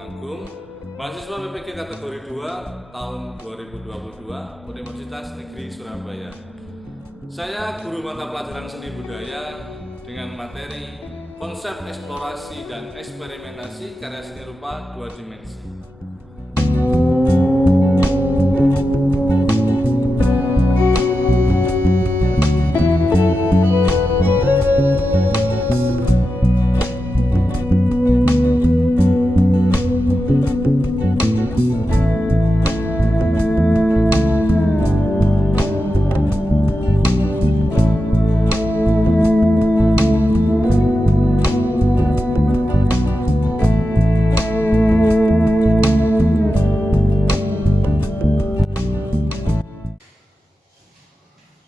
Agung, mahasiswa PPG kategori 2 tahun 2022 Universitas Negeri Surabaya. Saya guru mata pelajaran seni budaya dengan materi konsep eksplorasi dan eksperimentasi karya seni rupa 2 dimensi.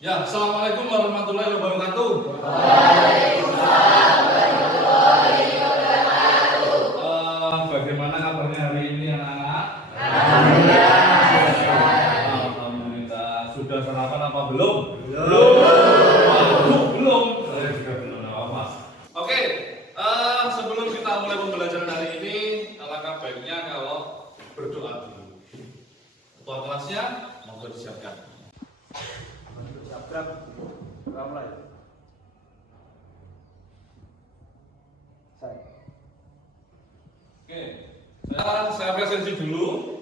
Ya, assalamualaikum warahmatullahi wabarakatuh. Waalaikumsalam warahmatullahi wabarakatuh. Bagaimana kabarnya hari ini anak-anak? Alhamdulillah. Alhamdulillah. Sudah sarapan apa belum? Belum. Belum. Saya juga belum apa-apa. Oke, sebelum kita mulai pembelajaran hari ini, alangkah baiknya kalau berdoa dulu. Ketua kelasnya monggo disiapkan. Ramai. Oke, saya presensi dulu.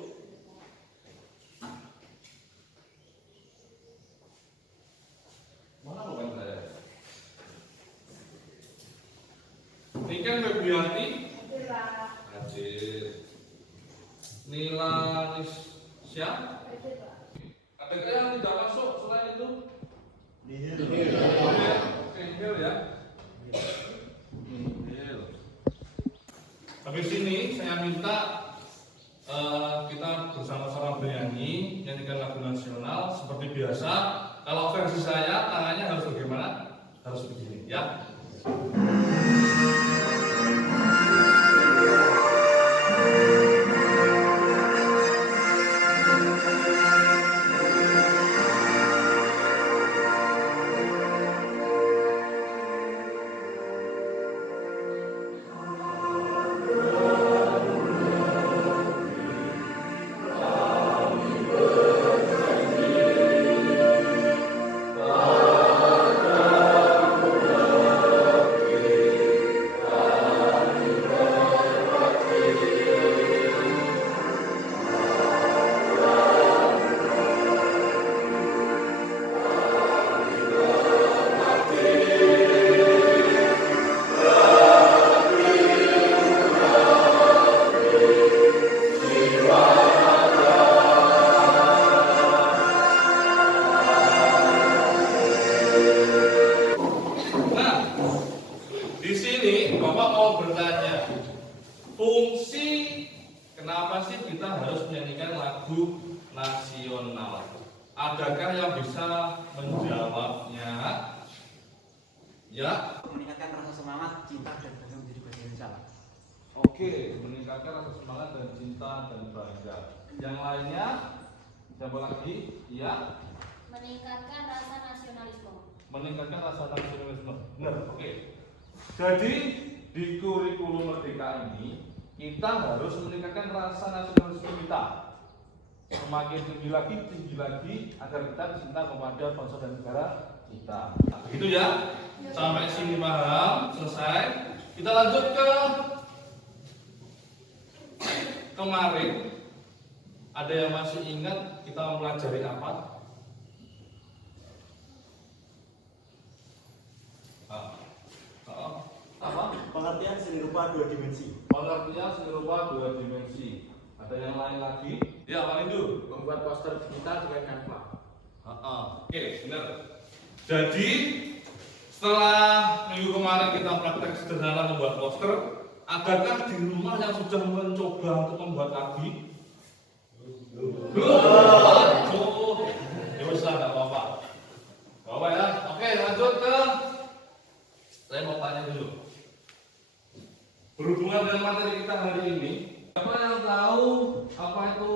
Mana bukan saya? Ini kan Febrianti. Hadir. Nila Nisya. Adakah yang tidak masuk selain itu? Oke, nihil ya. Nihil. Habis ini saya minta kita bersama-sama bernyanyi, nyanyikan lagu nasional seperti biasa. Kalau versi saya tangannya harus bagaimana? Harus begini, ya. Di sini Bapak mau bertanya, fungsi kenapa sih kita harus menyanyikan lagu nasional? Adakah yang bisa menjawabnya? Ya. Meningkatkan rasa semangat, cinta dan bangga menjadi bangsa Indonesia. Oke, meningkatkan rasa semangat dan cinta dan bangga. Yang lainnya, siapa lagi? Ya. Meningkatkan rasa nasionalisme. Meningkatkan rasa nasionalisme. Benar, oke. Jadi di kurikulum Merdeka ini kita harus meningkatkan rasa nasionalisme kita. Semakin tinggi lagi agar kita cinta kepada bangsa dan negara kita. Nah, begitu ya. Sampai sini paham, selesai. Kita lanjut ke kemarin. Ada yang masih ingat kita mempelajari apa? Apa? Pengertian seni rupa 2 dimensi. Pengertian seni rupa 2 dimensi. Ada yang lain lagi? Ya, Pak Lindu. Membuat poster digital dengan Canva. Oke, benar. Jadi setelah minggu kemarin kita praktek sederhana membuat poster, adakah di rumah yang sudah mencoba untuk membuat lagi? Ya wis lah, enggak apa-apa. Bapak ya. Oke, lanjut ke saya mau tanya dulu. Berhubungan dengan materi kita hari ini, siapa yang tahu apa itu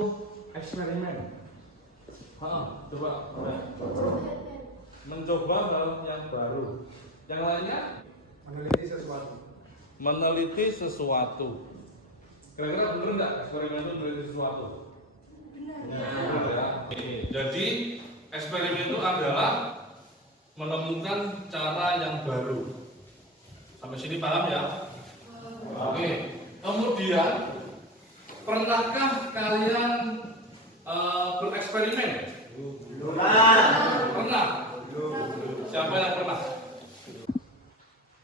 eksperimen? Coba. Mencoba hal yang baru. Yang lainnya? Meneliti sesuatu. Meneliti sesuatu. Kira-kira benar nggak eksperimen itu meneliti sesuatu? Benar ya. Jadi eksperimen itu adalah menemukan cara yang baru. Sampai sini paham ya? Oke. Kemudian pernahkah kalian bereksperimen? Pernah. Siapa yang pernah?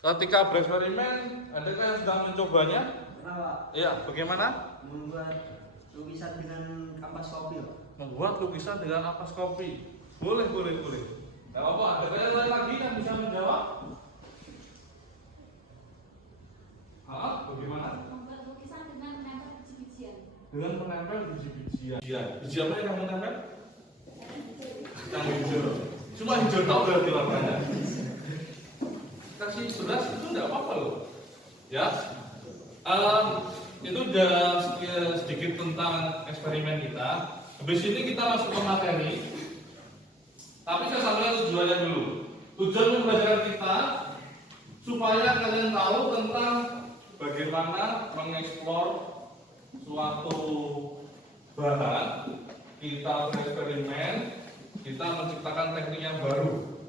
Ketika bereksperimen, adakah yang sudah mencobanya? Pernah, Pak. Iya, bagaimana? Membuat lukisan dengan kampas kopi, Pak. Membuat lukisan dengan ampas kopi. Boleh. Gak apa-apa, ada yang lain lagi yang bisa menjawab? Bagaimana? Membuat lukisan dengan menempel biji-bijian. Dengan menempel biji-bijian. Biji apa yang kamu menempel? Yang hijau. Cuma hijau tau berarti warnanya. Kasih beras itu enggak apa-apa loh. Ya. Itu udah sedikit tentang eksperimen kita. Habis ini kita masuk ke materi. Tapi saya sampaikan tujuannya dulu. Tujuan pembelajaran kita supaya kalian tahu tentang bagaimana mengeksplor suatu bahan, kita bereksperimen, kita menciptakan teknik yang baru.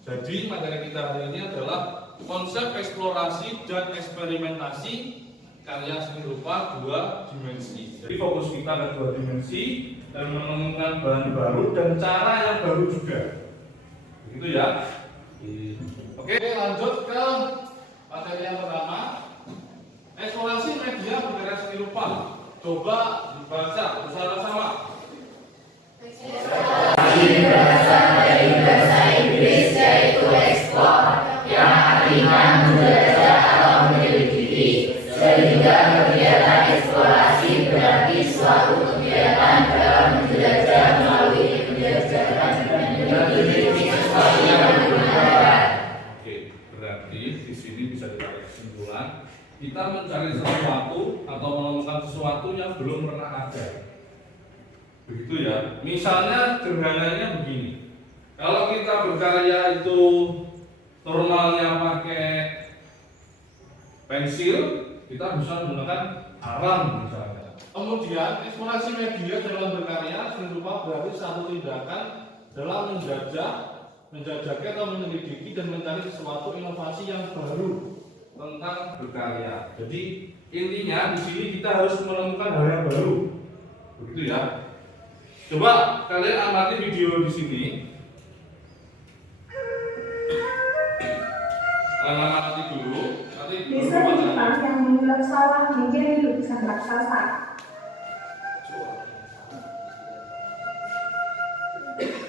Jadi materi kita hari ini adalah konsep eksplorasi dan eksperimentasi karya seni rupa 2 dimensi. Jadi fokus kita ada 2 dimensi dan menemukan bahan baru dan cara yang baru juga. Begitu ya. Oke, lanjut ke materi yang pertama. Eksplorasi media berkarya seni rupa. Coba dibaca bersama-sama. Eksplorasi berasal dari bahasa Inggris yaitu explore, yang artinya menjelajah atau menyelidiki. Sehingga kegiatan eksplorasi berarti suatu kegiatan dalam menjelajah melalui penjelajahan dan menyelidiki sesuatu yang berbeda. Oke, berarti di sini bisa ditarik kesimpulan kita mencari sesuatu atau menemukan sesuatu yang belum pernah ada. Begitu ya. Misalnya sederhananya begini. Kalau kita berkarya itu normalnya pakai pensil, kita bisa menggunakan alam misalnya. Kemudian eksplorasi media dalam berkarya seni rupa berarti satu tindakan dalam menjajaki atau menyelidiki dan mencari sesuatu inovasi yang baru tentang berkarya. Jadi intinya di sini kita harus menemukan hal yang baru. Begitu ya. Coba kalian amati video di sini. Kalian amati dulu. Nanti Desa Jepang yang menyulap sawah menjadi lukisan raksasa.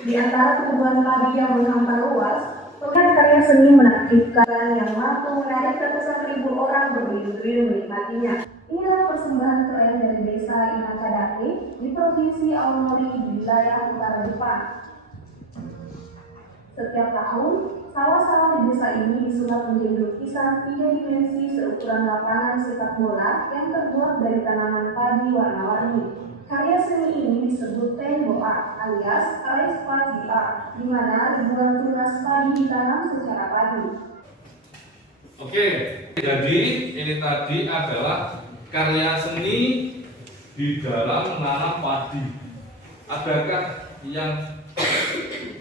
Di antara pertumbuhan padi yang menghampar luas, terlihat karya seni menakjubkan yang mampu menarik ratusan ribu orang berdiri menikmatinya. Inilah persembahan keren dari desa Inakadake di provinsi Aomori di wilayah utara Jepang. Setiap tahun, sawah-sawah di desa ini disulap menjadi lukisan 3 dimensi seukuran lapangan sepak bola yang terbuat dari tanaman padi warna-warni. Karya seni ini disebut Tenbo Art alias Rice Paddy Art, di mana ribuan tunas padi ditanam secara padu. Oke, jadi ini tadi adalah karya seni di dalam menanam padi. Adakah yang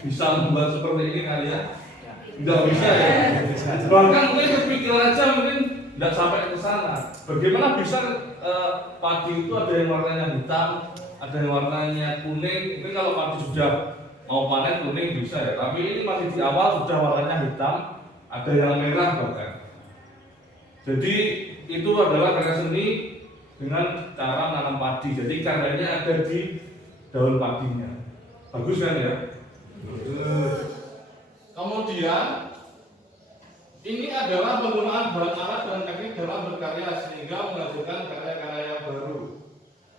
bisa membuat seperti ini kalian? Tidak bisa ya. Bahkan mungkin berpikiran aja mungkin tidak sampai ke sana. Bagaimana bisa padi itu ada yang warnanya hitam, ada yang warnanya kuning. Mungkin kalau padi sudah mau panen kuning bisa ya. Tapi ini masih di awal sudah warnanya hitam, ada yang merah bahkan. Jadi itu adalah karya seni dengan cara menanam padi. Jadi karyanya ada di daun padinya. Bagus kan ya? Kemudian ini adalah penggunaan bahan alat dan teknik dalam berkarya sehingga menghasilkan karya-karya yang baru.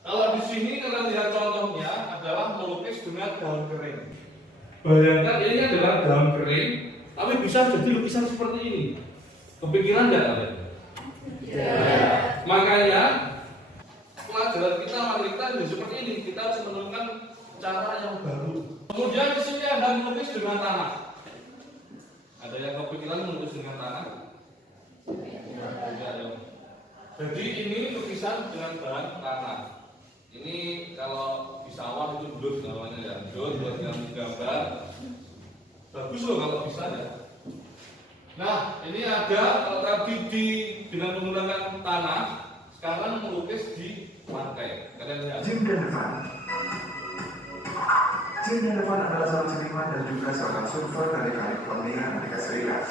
Kalau di sini kalian lihat contohnya adalah melukis dengan daun kering. Bayangkan ini adalah daun kering, tapi bisa jadi lukisan seperti ini. Kepikiran nggak kalian? Makanya pelajaran kita materi seperti ini, kita harus menemukan cara yang baru. Kemudian di sini ada melukis dengan tanah. Ada yang kepikiran melukis dengan tanah? Tidak. Jadi ini lukisan dengan bahan tanah. Ini kalau di sawah itu dot namanya ya, dot buat gambar. Bagus loh kalau bisa ya. Nah, ini ada tadi dengan menggunakan tanah, sekarang melukis di pantai. Kalian lihat. Jim Donovan. Jim Donovan adalah seorang seniman dan juga seorang surfer dari California, Amerika Serikat.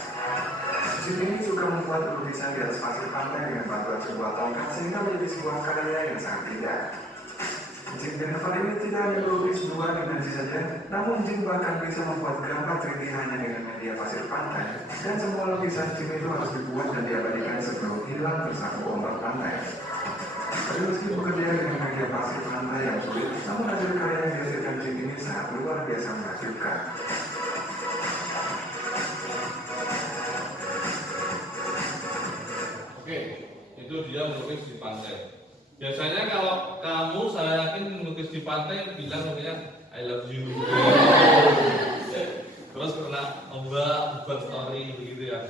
Jim ini suka membuat lukisan di atas pasir pantai dengan bantuan sebuah tongkat sehingga menjadi sebuah karya yang sangat indah. Jim Donovan ini tidak hanya melukis dua dimensi saja, namun Jim bahkan bisa membuat gambar 3D hanya dengan media pasir pantai. Dan semua lukisan Jim itu harus dibuat dan diabadikan sebelum hilang tersapu ombak pantai. Tapi meski bekerja dengan media pasir pantai yang sulit, namun hasil karya yang dihasilkan Jim ini sangat luar biasa menakjubkan. Oke, itu dia melukis di pantai. Biasanya kalau kamu, saya yakin melukis di pantai bilang namanya I love you. Terus pernah ombak, buat story begitu ya.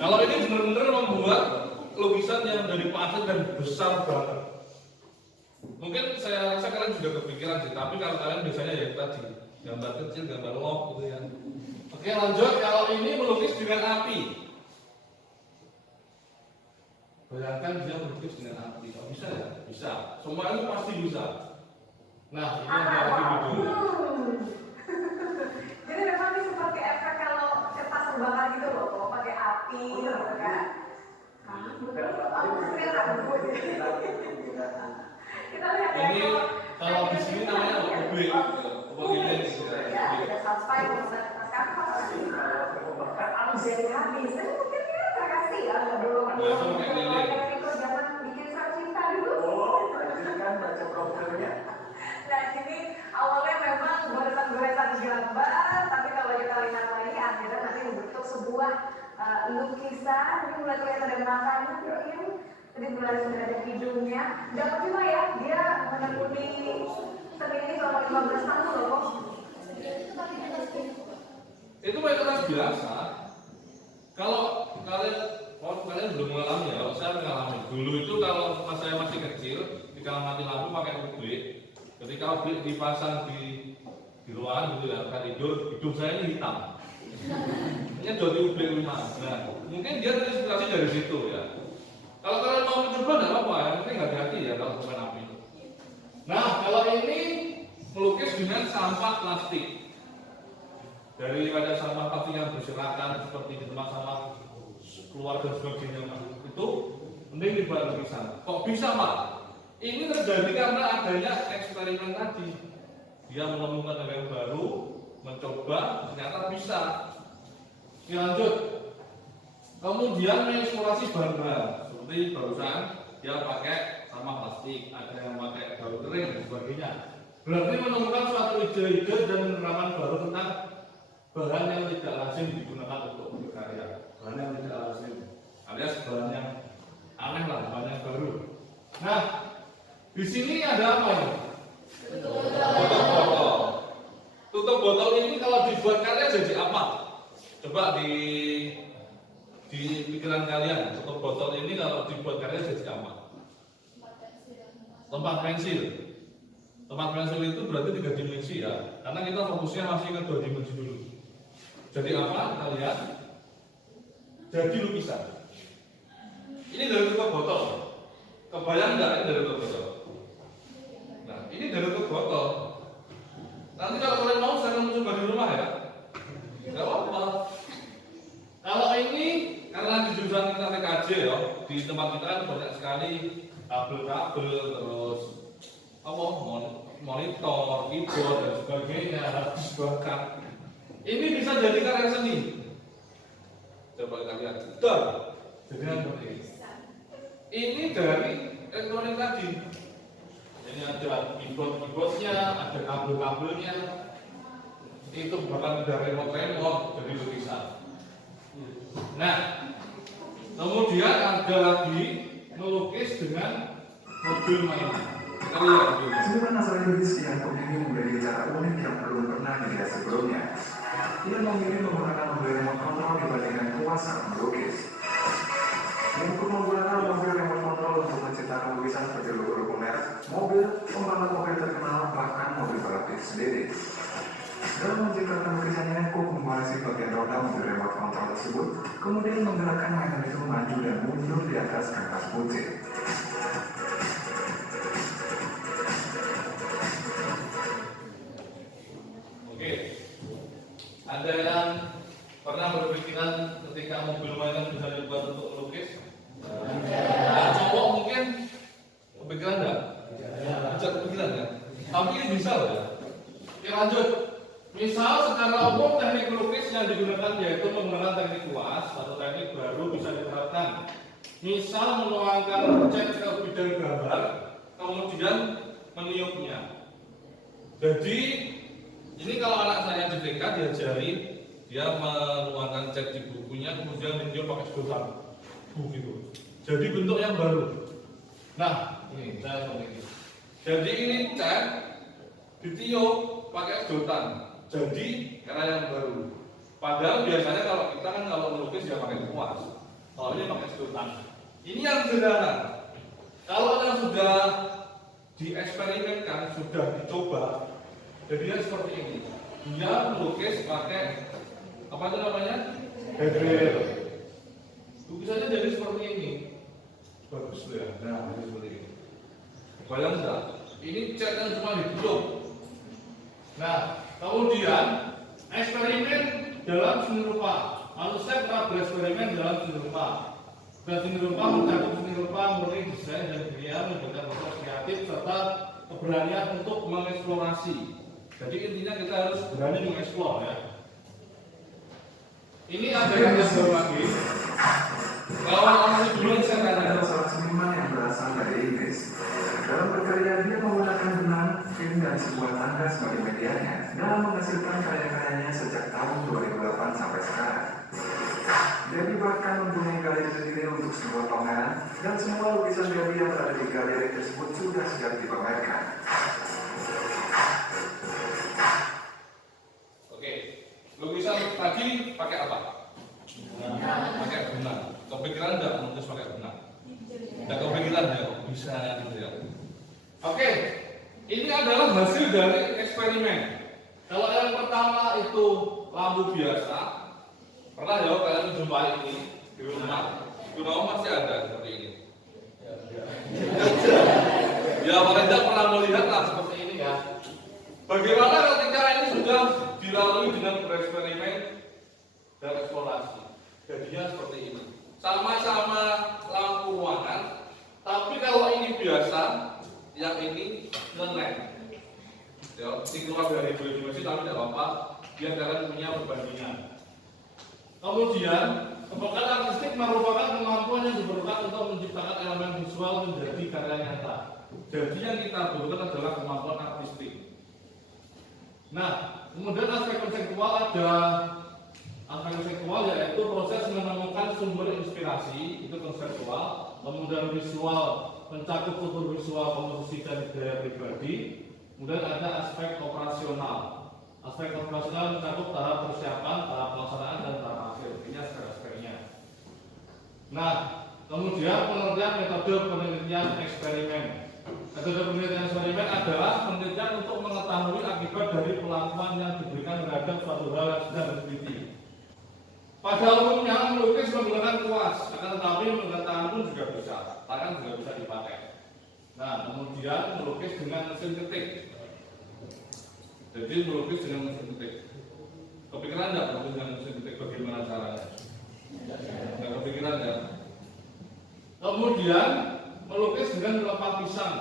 Kalau ini benar-benar membuat lukisan yang dari pasir dan besar banget. Mungkin saya rasa kalian juga kepikiran sih, tapi kalau kalian biasanya ya tadi gambar kecil, gambar log gitu ya. Oke, lanjut. Kalau ini melukis dengan api. Bayangkan dia melukis dengan api, kalau bisa ya? Bisa, semua itu pasti bisa. Nah, ini ada lagi videonya. Jadi memang ini seperti efek kalau kertas terbakar gitu loh, kalau pakai api gitu kan. Kita lihat ya. Ini kalau di sini namanya ubek, Ada sampai pemesan kertas kanvas. Jadi habis, tapi mungkin ya terkasih ya dulu kan. Itu zaman bikin surat cinta dulu. Kan baca problemnya. Nah ini awalnya memang goresan-goresan gambar, tapi kalau kita lihat lagi akhirnya nanti membentuk sebuah lukisan. Ini mulai terlihat ada matanya, tadi mulai sudah ada hidungnya. Dapat juga ya, dia menekuni seni ini selama 15 tahun loh. itu kertas biasa. Kalau kalian belum mengalami ya, kalau saya mengalami. Dulu itu kalau pas saya masih kecil, ketika mati lampu pakai ubek. Ketika ubek dipasang di ruangan gitu ya, kan tidur, hidung saya ini hitam. Ini dari ubek rumah. Nah, mungkin dia terinspirasi dari situ ya. Kalau kalian mau mencoba tidak apa-apa, yang penting hati-hati ya kalau bukan api. Nah, kalau ini melukis dengan sampah plastik. Daripada sampah plastik yang berserakan seperti di tempat sampah keluar dan sebagainya itu, mending dibuat lukisan. Kok bisa Pak? Ini terjadi karena adanya eksperimen tadi. Dia menemukan hal yang baru, mencoba, ternyata bisa. Oke, lanjut. Kemudian mengeksplorasi bahan-bahan seperti barusan dia pakai sampah plastik, ada yang pakai daun kering dan sebagainya. Berarti menemukan suatu ide-ide dan penerangan baru tentang bahan yang tidak lazim digunakan untuk berkarya, bahan yang tidak lazim, alias bahan yang aneh lah, bahan yang baru. Nah, di sini ada apa ini? Tutup botol. Tutup botol ini kalau dibuat karya jadi apa? Coba di pikiran kalian, tutup botol ini kalau dibuat karya jadi apa? Tempat pensil. Tempat pensil itu berarti 3 dimensi ya, karena kita fokusnya masih ke 2 dimensi dulu. Jadi apa? Kita lihat. Jadi lukisan. Ini dari tutup botol. Kebayang nggak ini dari tutup botol? Nah, ini dari tutup botol. Nanti kalau kalian mau saya mencoba di rumah ya. Nggak apa-apa. Kalau ini karena di jurusan kita TKJ ya, di tempat kita kan banyak sekali kabel-kabel terus monitor, keyboard dan sebagainya harus bahkan. Ini bisa jadi karya seni. Coba kita lihat. Betul. Jadi seperti ini. Ini dari elektronik tadi. Ini ada keyboardnya, ada kabel-kabelnya. Itu bahkan dari remote jadi lukisan. Nah, kemudian ada lagi melukis dengan mobil mainan. Kita lihat dulu. Seniman asal Inggris yang ini memiliki cara unik yang belum pernah dilihat sebelumnya. Ia memilih menggunakan mobil remote control dibandingkan kuasa melukis. Untuk menggunakan mobil remote control untuk berdasarkan lukisan seperti logo-logo merek, mobil, pembalap mobil terkenal, bahkan mobil balap itu sendiri. Dalam menciptakan lukisannya, Cook mewarisi bagian roda mobil remote control tersebut, kemudian menggerakkan mekanisme maju dan mundur di atas kanvas putih. Oke, ada yang pernah berpikiran ketika mobil mainan bisa dibuat untuk melukis? Nah, cowok mungkin kepikiran enggak? Bisa kepikiran enggak? Tapi ini bisa loh ya. Oke, lanjut. Misal secara umum teknik melukis yang digunakan yaitu menggunakan teknik kuas atau teknik baru bisa diterapkan. Misal menuangkan cat ke bidang gambar, kemudian meniupnya. Jadi ini kalau anak saya di TK diajari dia menuangkan cat di bukunya, kemudian meniup pakai sedotan, begitu. Jadi bentuk yang baru. Nah, ini saya seperti ini. Jadi ini cat ditiup pakai sedotan. Jadi karya yang baru. Padahal biasanya kalau kita kan kalau melukis ya pakai kuas. Kalau ini pakai sedotan. Ini yang sederhana. Kalau yang sudah dieksperimenkan, sudah dicoba, jadinya seperti ini. Dia melukis pakai apa itu namanya? Headrail. Lukisannya jadi seperti ini. Bagus ya. Nah, ini seperti ini. Bayang nggak? Ini cat yang cuma ditiup. Nah, kemudian eksperimen dalam seni rupa. Manusia pernah bereksperimen dalam seni rupa. Dan seni rupa mencakup seni rupa murni, desain dan gaya, melibatkan proses kreatif serta keberanian untuk mengeksplorasi. Jadi intinya kita harus berani mengeksplor ya. Ini ada yang baru lagi. Kalau orang dulu saya Ada seorang seniman yang berasal dari Inggris. Dalam berkarya dia menggunakan benang, film dan sebuah tangga sebagai medianya dalam menghasilkan karya-karyanya sejak tahun 2008 sampai sekarang. Debbie bahkan mempunyai galeri sendiri untuk sebuah pameran dan semua lukisan Debbie yang berada di galeri tersebut sudah siap dipamerkan. Oke, lukisan tadi pakai apa? Pakai benang. Kepikiran enggak melukis pakai benang? Enggak kepikiran ya, bisa gitu ya. Oke, ini adalah hasil dari eksperimen. Kalau yang pertama itu lampu biasa, pernah ya kalian menjumpai ini di rumah? Di rumah masih ada seperti ini. Ya, paling tidak pernah melihat lah seperti ini ya. Bagaimana ketika ini sudah dilalui dengan bereksperimen dan eksplorasi? Jadinya seperti ini. Sama-sama lampu ruangan, tapi kalau ini biasa, yang ini ngeleng. Ya, ini keluar dari dua dimensi tapi tidak apa-apa, biar kalian punya perbandingan. Kemudian, kebanggaan artistik merupakan kemampuan yang diperlukan untuk menciptakan elemen visual menjadi karya nyata. Jadi yang kita butuhkan adalah kemampuan artistik. Nah, kemudian aspek konseptual ada. Aspek konseptual yaitu proses menemukan sumber inspirasi, itu konseptual. Kemudian visual mencakup struktur visual, komposisi dan gaya pribadi. Kemudian ada aspek operasional. Aspek operasional mencakup tahap persiapan, tahap pelaksanaan dan tahap akhir. Ini aspek-aspeknya. Nah, kemudian pengertian metode penelitian eksperimen. Metode penelitian eksperimen adalah penelitian untuk mengetahui akibat dari pelakuan yang diberikan terhadap suatu hal yang sedang diteliti. Pada umumnya melukis menggunakan kuas, akan tetapi menggunakan tangan pun juga bisa, tangan juga bisa dipakai. Nah, kemudian melukis dengan mesin ketik. Jadi melukis dengan mesin ketik. Kepikiran enggak melukis dengan mesin ketik bagaimana caranya? Enggak kepikiran ya? Kemudian melukis dengan melepas pisang.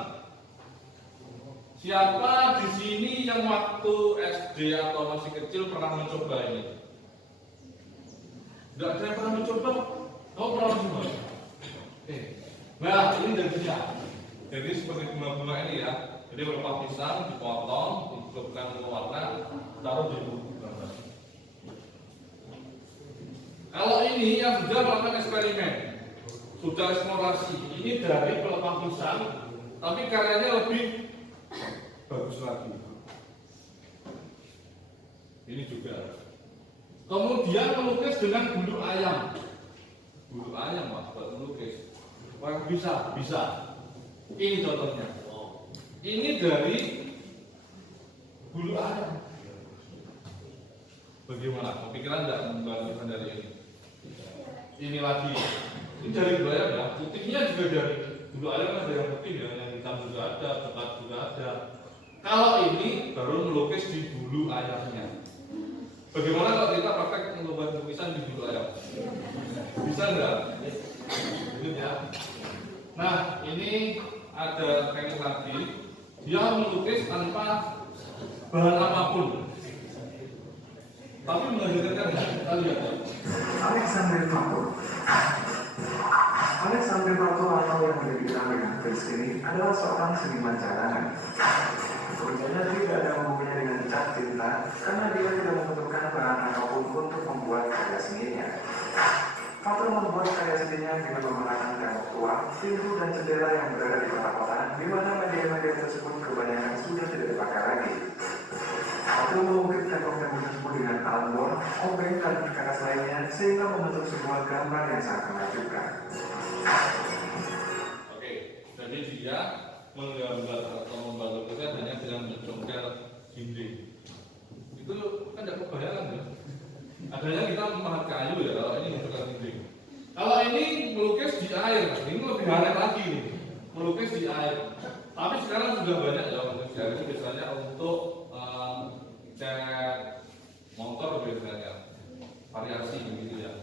Siapa di sini yang waktu SD atau masih kecil pernah mencoba ini? Enggak ada yang pernah mencoba? Kamu pernah mencoba? Nah, ini jadinya. Jadi seperti bunga-bunga ini ya. Jadi melepas pisang, dipotong, dicelupkan ke warna, taruh di buku gambar. Kalau ini yang sudah melakukan eksperimen, sudah eksplorasi, ini dari pelepah pisang, tapi karyanya lebih bagus lagi. Ini juga. Kemudian melukis dengan bulu ayam. Bulu ayam mas buat melukis. Bisa, bisa. Ini contohnya. Ini dari bulu ayam. Bagaimana? Kepikiran nggak membangun dari ini? Ini lagi. Ini dari bulu ayam ya. Putihnya juga dari bulu ayam, ada yang putih ya, yang hitam juga ada, coklat juga ada. Kalau ini baru melukis di bulu ayamnya. Bagaimana kalau kita praktek membuat lukisan di bulu ayam? Bisa nggak? Gitu ya. Nah, ini ada teknik lagi. Dia melukis tanpa bahan apapun, tapi menghasilkan kita lihat ya. Alexander Pato atau yang lebih dikenal dengan Chris ini adalah seorang seniman jalanan. Pekerjaannya tidak ada hubungannya dengan cat tinta karena dia tidak membutuhkan bahan apapun untuk membuat karya seninya. Pato membuat karya seninya dengan menggunakan tembok tua, pintu dan jendela yang berada di kota-kota, di mana media-media tersebut kebanyakan sudah tidak dipakai lagi. Pato mengukir tembok-tembok tersebut dengan alat bor, obeng dan perkakas lainnya sehingga membentuk sebuah gambar yang sangat menakjubkan. Oke, jadi dia menggambar atau membuat lukisan hanya dengan mencongkel dinding. Itu kan tidak kebayang ya. Adanya kita memahat kayu ya, kalau ini mencongkel dinding. Kalau ini melukis di air, ini lebih aneh lagi nih, melukis di air. Tapi sekarang sudah banyak ya melukis di air itu biasanya untuk cat motor biasanya, variasi begitu ya.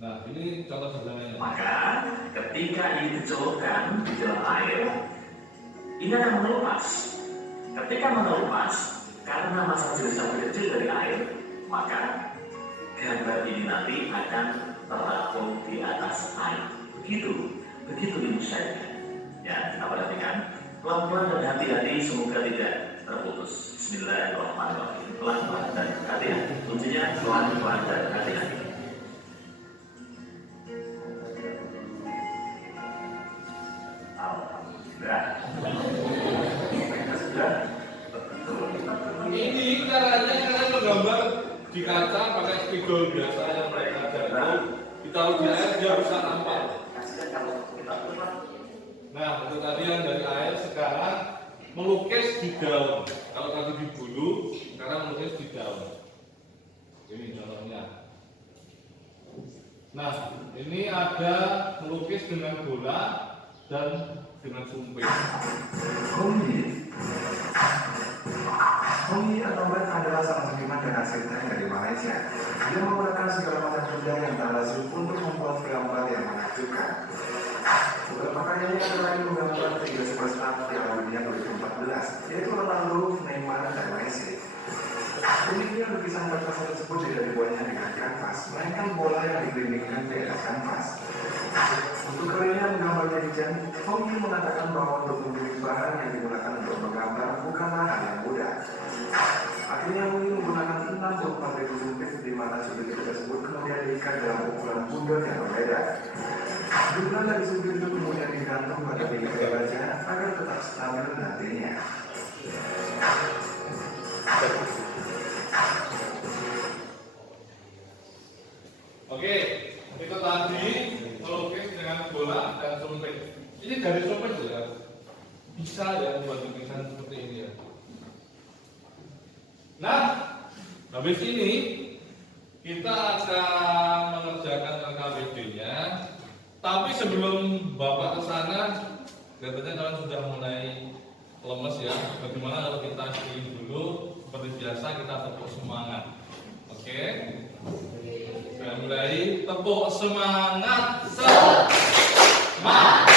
Nah, ini contoh sederhananya. Maka ketika ini dicelupkan di dalam air, ini akan melupas. Ketika melupas, karena massa jenis lebih kecil dari air, maka gambar ini nanti akan terapung di atas air. Begitu ilmunya. Ya, kita perhatikan. Pelan-pelan dan hati-hati, semoga tidak terputus. Bismillahirrahmanirrahim. Pelan-pelan dan hati-hati. Kuncinya pelan-pelan dan hati-hati. Ini caranya kalian menggambar di kaca pakai spidol biasa yang mereka ajarkan. Ditaruh di air dia bisa nampak. Nah, untuk tadi yang dari air sekarang melukis di daun. Kalau tadi di bulu, sekarang melukis di daun. Ini contohnya. Nah, ini ada melukis dengan bola dan dengan sumpit. Hongyi atau Ben adalah salah seniman dan arsitek dari Malaysia. Dia menggunakan segala macam benda yang tak lazim untuk membuat gambar yang menakjubkan. Beberapa karyanya adalah yang menggambar 3 superstar Piala Dunia 2014, yaitu Ronaldo, Neymar, dan Messi. Uniknya lukisan kertas tersebut tidak dibuatnya dengan kanvas, melainkan bola yang digelindingkan di atas kanvas. Untuk karyanya menggambar netizen, Hongyi mengatakan bahwa untuk memilih bahan yang digunakan untuk menggambar bukanlah hal yang mudah. Akhirnya Hongyi menggunakan 64.000 sumpit di mana sumpit tersebut kemudian diikat dalam ukuran bunder yang berbeda. Jumlah dari sumpit itu kemudian digantung pada bingkai baja agar tetap stabil nantinya. Oke, itu tadi melukis dengan bola dan sumpit. Ini dari sumpit ya, bisa ya buat lukisan seperti ini ya. Nah, habis ini kita akan mengerjakan LKPD-nya. Tapi sebelum Bapak ke sana, kelihatannya kalian sudah mulai lemes ya. Bagaimana kalau kita healing dulu? Seperti biasa kita tepuk semangat. Oke? Sudah mulai tepuk semangat. Semangat.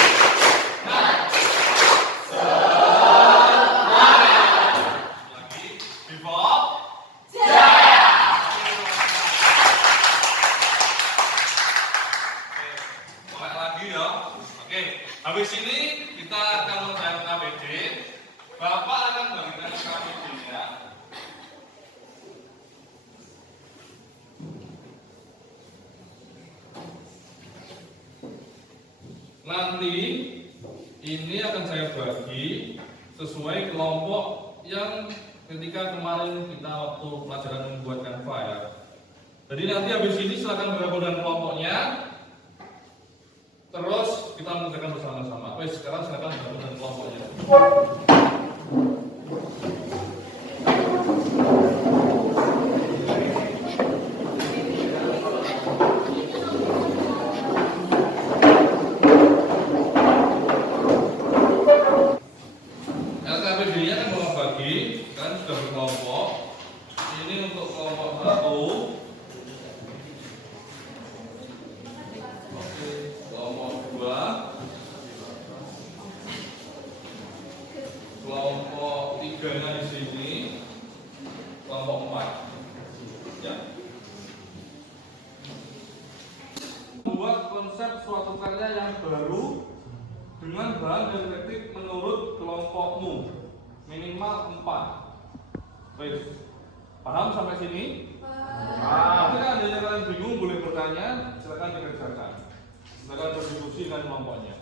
Habis ini kita akan mengerjakan KBD. Bapak akan membagikan KBD-nya. Nanti ini akan saya bagi sesuai kelompok yang ketika kemarin kita waktu pelajaran membuat Canva ya. Jadi nanti habis ini silakan bergabung dengan kelompoknya. Terus kita mengerjakan bersama-sama. Wes, sekarang silakan gabung dengan kelompoknya. LKPD-nya kan mau bagi, kan sudah berkelompok. Ini untuk kelompok 1. Oke, kelompok 2. Kelompok 3-nya di sini. Kelompok 4. Ya. Membuat konsep suatu karya yang baru dengan bahan dan teknik menurut kelompokmu minimal 4. Baik, paham sampai sini? Tapi kan ada yang bingung boleh bertanya, silakan dikerjakan. Silakan berdiskusi dengan kelompoknya.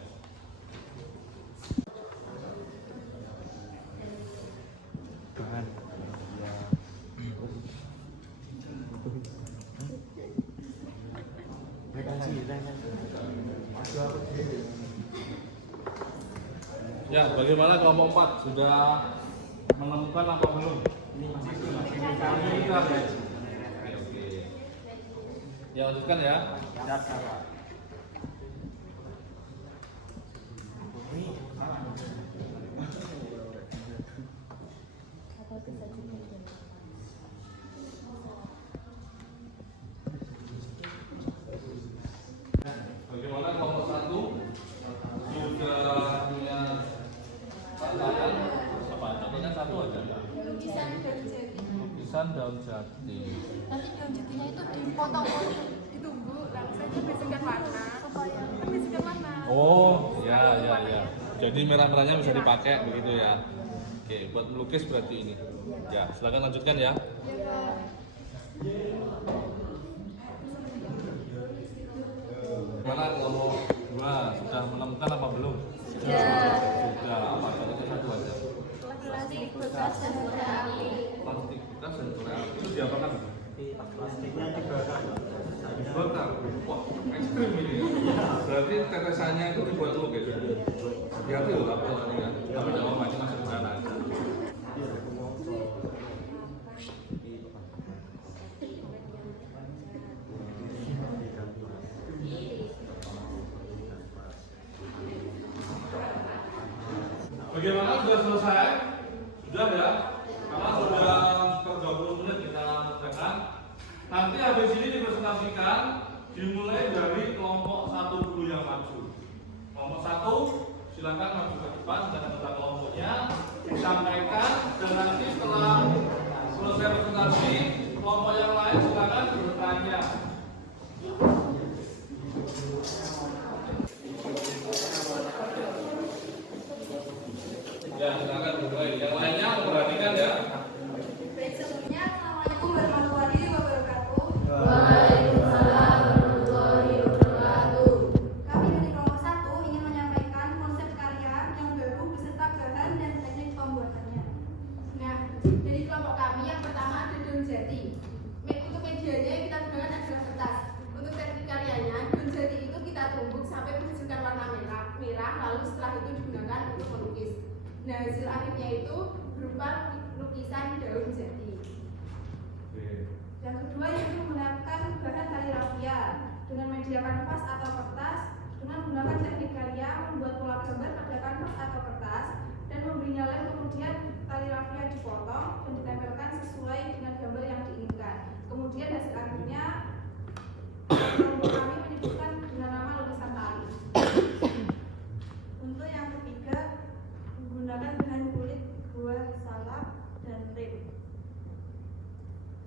Ya, bagaimana kelompok 4? Sudah menemukan apa belum? Ya, lanjutkan ya. Bagaimana kelompok 1? Sudah punya tantangan apa? Contohnya 1 aja. Lukisan daun jati. Lukisan daun jati. Nanti daun jatinya itu dipotong, ditumbuk, langsung dibisikan warna. Supaya dibisikan warna. Oh, ya. Jadi merah-merahnya bisa dipakai begitu ya. Oke, buat melukis berarti ini. Ya, silakan lanjutkan ya. Gimana kelompok 2? Sudah menemukan apa belum? Sudah. Apa? Contohnya 1 aja. Plastik bekas dan korek api. Plastik bekas dan korek api itu diapakan? Plastiknya dibakar. Dibakar. Wah, ekstrim ini. Berarti tetesannya itu dibuat lukis. Hati-hati loh lapor tadi kan. Tapi jangan macam masuk ke sana aja. Bagaimana? Sudah selesai? Sudah ya? Karena sudah per 20 menit kita kerjakan. Nanti habis ini dipresentasikan dimulai dari kelompok 1 dulu yang maju. Kelompok 1 silakan maju ke depan dan tentang kelompoknya disampaikan, dan nanti setelah selesai presentasi kelompok yang lain silakan bertanya. Ya, silakan mulai. Yang lainnya memperhatikan ya. Baik, sebelumnya Assalamualaikum warahmatullahi wabarakatuh. Waalaikumsalam warahmatullahi wabarakatuh. Kami dari kelompok 1 ingin menyampaikan konsep karya yang baru beserta bahan dan teknik pembuatannya. Nah, dari kelompok kami yang pertama ada daun jati. Untuk medianya kita gunakan adalah kertas. Untuk teknik karyanya, daun jati itu kita tumbuk sampai menghasilkan warna merah, lalu setelah itu digunakan untuk melukis. Nah, hasil akhirnya itu berupa lukisan daun jati. Yang kedua yaitu menggunakan bahan tali rafia dengan media kanvas atau kertas, dengan menggunakan teknik karya membuat pola gambar pada kanvas atau kertas dan memberinya lem, kemudian tali rafia dipotong dan ditempelkan sesuai dengan gambar yang diinginkan. Kemudian hasil akhirnya kelompok kami menyebutkan dengan nama lukisan tali. Untuk yang ketiga menggunakan bahan kulit buah salak dan lem.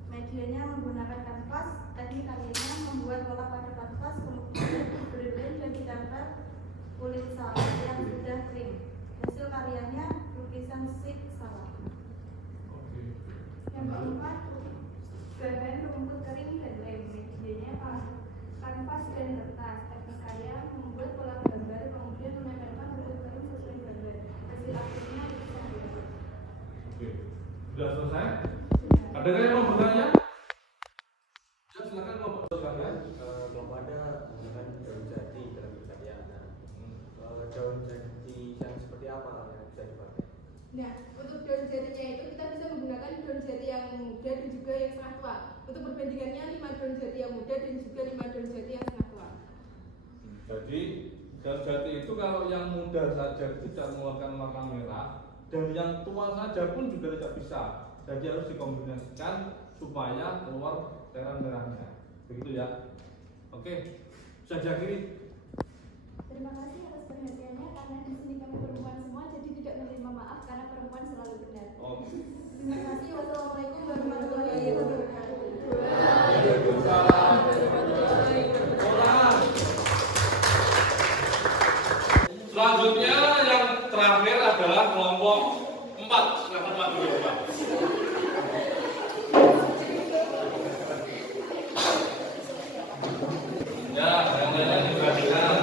Medianya menggunakan kanvas, teknik karyanya membuat pola pada kanvas, kemudian diberi lem dan ditempel kulit salak yang sudah kering. Hasil karyanya lukisan sheet salak. Yang keempat, bahan rumput kering dan lem. Medianya kanvas dan kertas. Teknik karya membuat pola gambar, kemudian menempelkan rumput kering sesuai gambar. Hasil akhirnya lukisan biasa. Sudah selesai? Ada yang mau bertanya? Ya, silakan mau bertanya. Kelompok ada menggunakan daun jati dalam karya. Nah, apa yang bisa dipakai? Nah, untuk daun jatinya itu kita bisa menggunakan daun jati yang muda dan juga yang setengah tua. Untuk perbandingannya 5 daun jati yang muda dan juga 5 daun jati yang setengah tua. Jadi daun jati itu kalau yang muda saja tidak mengeluarkan warna merah, dan yang tua saja pun juga tidak bisa. Jadi harus dikombinasikan supaya keluar teran merahnya. Begitu ya. Oke, bisa diakhiri. Terima kasih atas perhatiannya karena di sini kami perempuan semua jadi tidak menerima maaf karena perempuan selalu benar. Oke. Terima kasih. Wassalamualaikum warahmatullahi wabarakatuh. Waalaikumsalam warahmatullahi wabarakatuh. Selanjutnya yang terakhir adalah kelompok 4. Silakan maju ke depan. Ya, yang lainnya diperhatikan.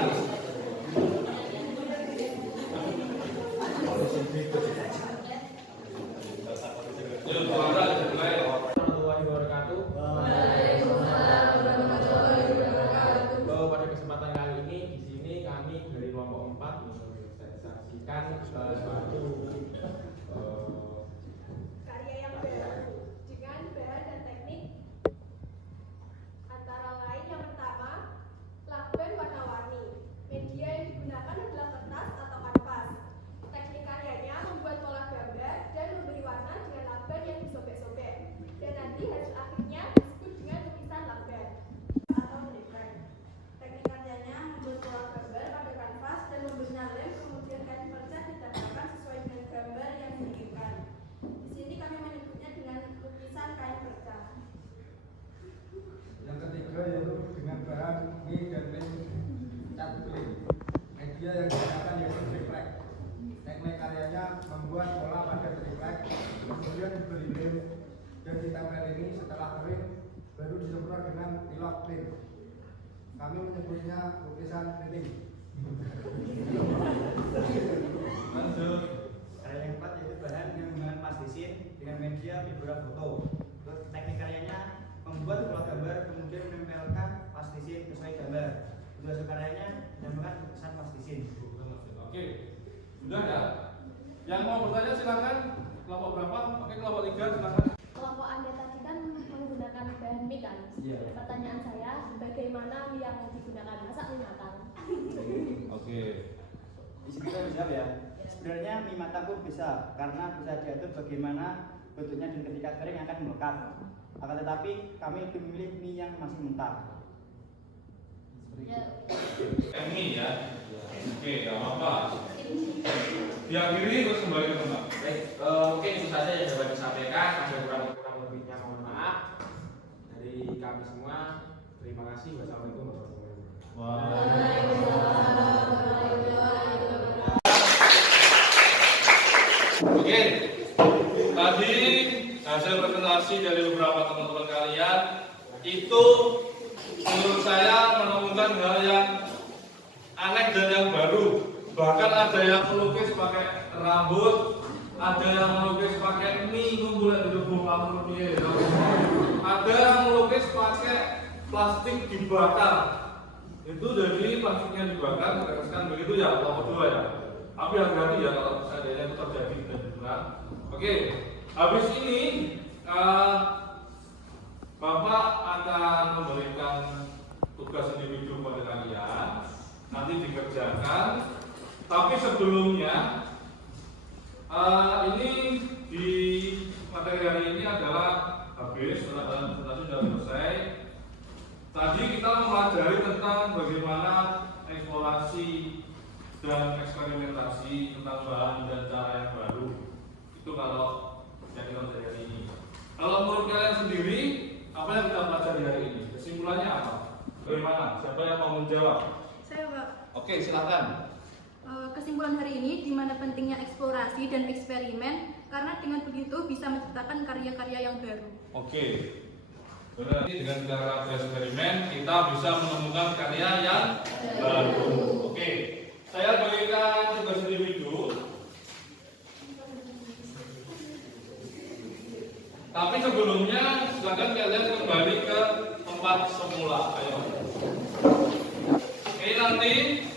Yuk, suara dimulai. Warahmatullahi wabarakatuh. Waalaikumsalam warahmatullahi wabarakatuh. Pada kesempatan kali ini di sini kami dari kelompok 4 mensosialisasikan suatu Karya yang baru dengan bahan dan teknik antara lain yang pertama lakban warna-warni. Media yang digunakan adalah kertas atau kanvas. Teknik karyanya membuat pola gambar dan memberi warna dengan lakban yang disobek-sobek. Dan nanti hasil akhirnya disebut dengan lukisan lakban atau mendesain. Teknik karyanya membuat pola gambar pada kanvas dan memberinya lem, kemudian kain perca ditambahkan sesuai dengan gambar yang diinginkan. Di sini kami menyebutnya dengan lukisan kain perca. Yang ketiga yaitu dengan bahan mie dan lem cat kling. Media yang digunakan yaitu triplek. Teknik karyanya membuat pola pada triplek, kemudian diberi lem dan ditempel ini setelah kering, baru disemprot dengan pilok lem. Kami menyebutnya lukisan printing. Lanjut. Karya yang keempat yaitu bahan yang menggunakan plastisine dengan media figura foto. Terus teknik karyanya membuat pola gambar kemudian menempelkan plastisine sesuai gambar. Untuk hasil karyanya dinamakan lukisan plastisine. Oke, sudah ya. Yang mau bertanya silakan. Kelompok berapa? Oke, kelompok 3 silakan. Kelompok Anda tadi kan menggunakan bahan mie kan? Iya. Pertanyaan saya, bagaimana mie yang digunakan? Masa mie matang? Oke. Di sini saya jawab ya. Sebenarnya mie matang pun bisa karena bisa diatur bagaimana bentuknya dan ketika kering akan melekat. Akan tetapi kami lebih memilih mie yang masih mentah. Ya. Mie ya. Oke, nggak apa-apa. Diakhiri terus kembali ke tempat. baik, mungkin itu saja yang dapat disampaikan. Ada kurang lebihnya mohon maaf dari kami semua. Terima kasih. Wassalamualaikum warahmatullahi wabarakatuh. Waalaikumsalam warahmatullahi wabarakatuh. Oke, tadi hasil presentasi dari beberapa teman-teman kalian itu menurut saya menemukan hal yang aneh dan yang baru. Bahkan ada yang melukis pakai rambut, ada yang melukis pakai mie, kumpulnya di debu ada yang melukis pakai plastik dibakar. Itu jadi plastiknya dibakar, dikasihkan begitu ya, kelompok 2 ya. Tapi hati-hati ya kalau seandainya itu terjadi dan benar. Oke, habis ini Bapak akan memberikan tugas individu kepada kalian, nanti dikerjakan. Tapi sebelumnya ini di materi hari ini adalah habis, dalam presentasi sudah selesai. Tadi kita mempelajari tentang bagaimana eksplorasi dan eksperimentasi tentang bahan dan cara yang baru. Itu kalau yang kita pelajari hari ini. Kalau menurut kalian sendiri, apa yang kita pelajari hari ini? Kesimpulannya apa? Bagaimana? Siapa yang mau menjawab? Saya, Pak. Oke, silakan. Kesimpulan hari ini di mana pentingnya eksplorasi dan eksperimen karena dengan begitu bisa menciptakan karya-karya yang baru. Oke. Berarti dengan cara bereksperimen kita bisa menemukan karya yang baru. Oke. Saya bagikan tugas individu. Tapi sebelumnya silakan kalian kembali ke tempat semula. Ayo. Ini nanti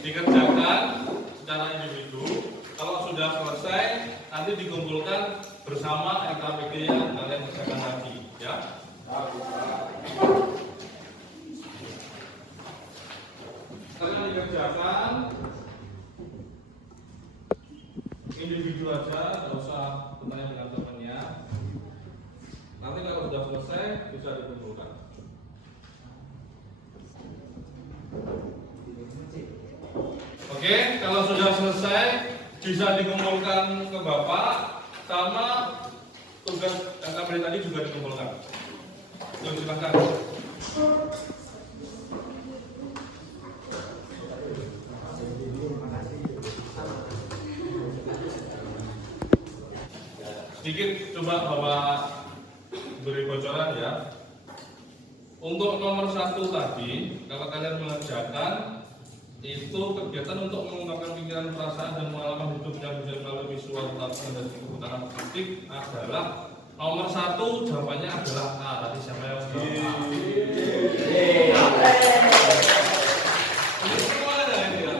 dikerjakan secara individu. Kalau sudah sudah selesai, nanti dikumpulkan bersama LKPD yang kalian kerjakan tadi, ya. Kalian dikerjakan individu aja, nggak usah bertanya dengan temannya. Nanti kalau sudah selesai bisa dikumpulkan. Oke, kalau sudah selesai bisa dikumpulkan ke Bapak, sama tugas LKPD tadi juga dikumpulkan. Yuk, silakan. Sedikit coba Bapak beri bocoran ya. Untuk nomor 1 tadi, kalau kalian mengerjakan itu kegiatan untuk mengungkapkan pikiran, perasaan dan pengalaman hidup yang bisa melalui visual, tafsir dan keputaran musik adalah nomor 1 jawabannya adalah A. Tadi siapa yang jawab A? Ini semua ada ini ya.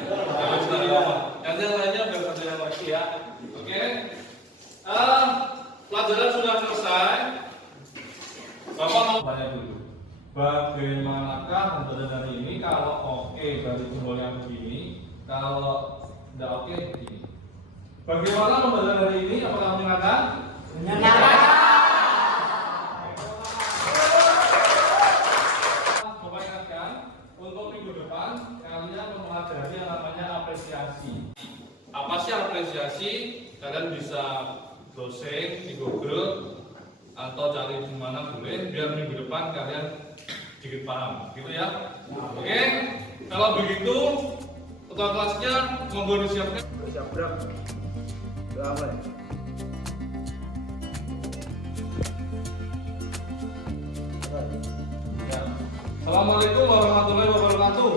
Yang lainnya udah percaya lagi ya. Oke. Pelajaran sudah selesai. Bapak mau tanya dulu. Bagaimanakah pembelajaran hari ini? Kalau oke berarti simbolnya begini, kalau tidak oke begini. Bagaimana pembelajaran hari ini? Apakah menyenangkan? Menyenangkan. Bapak ingatkan, untuk minggu depan kalian mempelajari yang namanya apresiasi. Apa sih apresiasi? Kalian bisa browsing di Google atau cari di mana boleh, biar minggu depan kalian sedikit paham, gitu ya. Oke, kalau begitu ketua kelasnya monggo disiapkan. Siap gerak. Sudah mulai. Ya. Assalamualaikum warahmatullahi wabarakatuh.